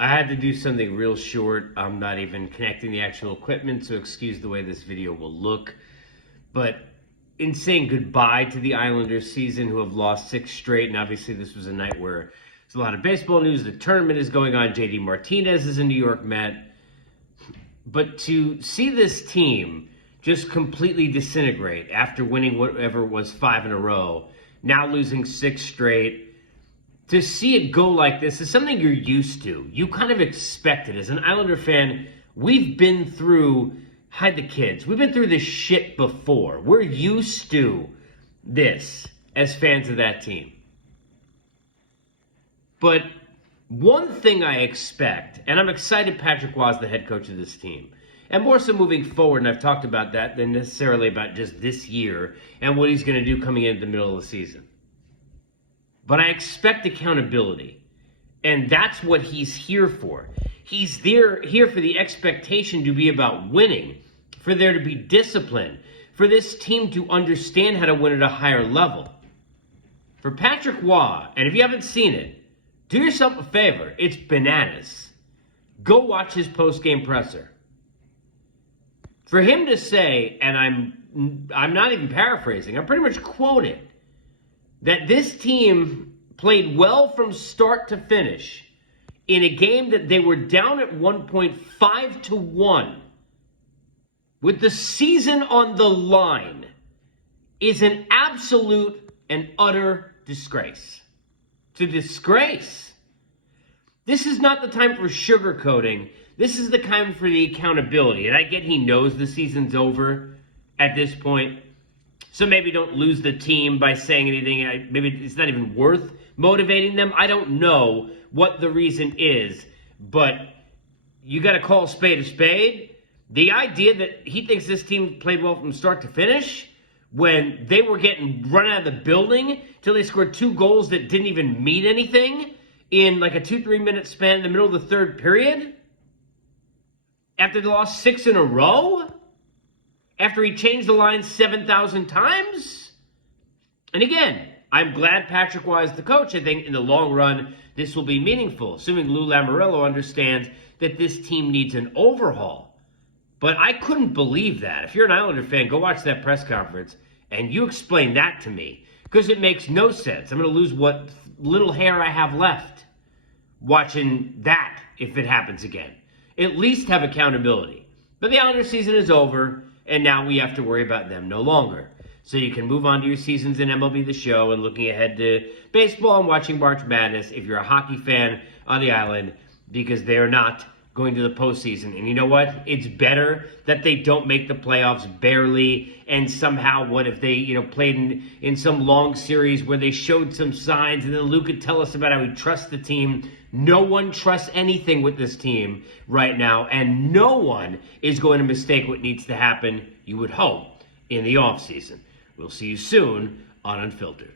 I had to do something real short. I'm not even connecting the actual equipment, so excuse the way this video will look. But in saying goodbye to the Islanders season, who have lost 6 straight, and obviously this was a night where there's a lot of baseball news. The tournament is going on. JD Martinez is a New York Met. But to see this team just completely disintegrate after winning whatever was 5 in a row, now losing 6 straight, to see it go like this is something you're used to. You kind of expect it. As an Islander fan, we've been through, hide the kids, we've been through this shit before. We're used to this as fans of that team. But one thing I expect, and I'm excited Patrick Roy is the head coach of this team, and more so moving forward, and I've talked about that than necessarily about just this year and what he's going to do coming into the middle of the season. But I expect accountability, and that's what he's here for. He's here for the expectation to be about winning, for there to be discipline, for this team to understand how to win at a higher level. For Patrick Roy, and if you haven't seen it, do yourself a favor. It's bananas. Go watch his post-game presser. For him to say, and I'm not even paraphrasing, I'm pretty much quoting, that this team played well from start to finish in a game that they were down at 1.5-1 with the season on the line is an absolute and utter disgrace. It's a disgrace. This is not the time for sugarcoating. This is the time for the accountability. And I get he knows the season's over at this point. So maybe don't lose the team by saying anything. Maybe it's not even worth motivating them. I don't know what the reason is, but you got to call a spade. The idea that he thinks this team played well from start to finish when they were getting run out of the building till they scored 2 goals that didn't even mean anything in like a 2-3 minute span in the middle of the third period after they lost 6 in a row? After he changed the line 7,000 times? And again, I'm glad Patrick Roy is the coach. I think in the long run, this will be meaningful, assuming Lou Lamoriello understands that this team needs an overhaul. But I couldn't believe that. If you're an Islander fan, go watch that press conference and you explain that to me, because it makes no sense. I'm going to lose what little hair I have left watching that if it happens again. At least have accountability. But the Islander season is over, and now we have to worry about them no longer. So you can move on to your seasons in MLB The Show and looking ahead to baseball and watching March Madness if you're a hockey fan on the island, because they're not going to the postseason. And you know what? It's better that they don't make the playoffs barely, and somehow what if they, played in some long series where they showed some signs and then Luke could tell us about how he trusts the team. No one trusts anything with this team right now, and no one is going to mistake what needs to happen, you would hope, in the offseason. We'll see you soon on Unfiltered.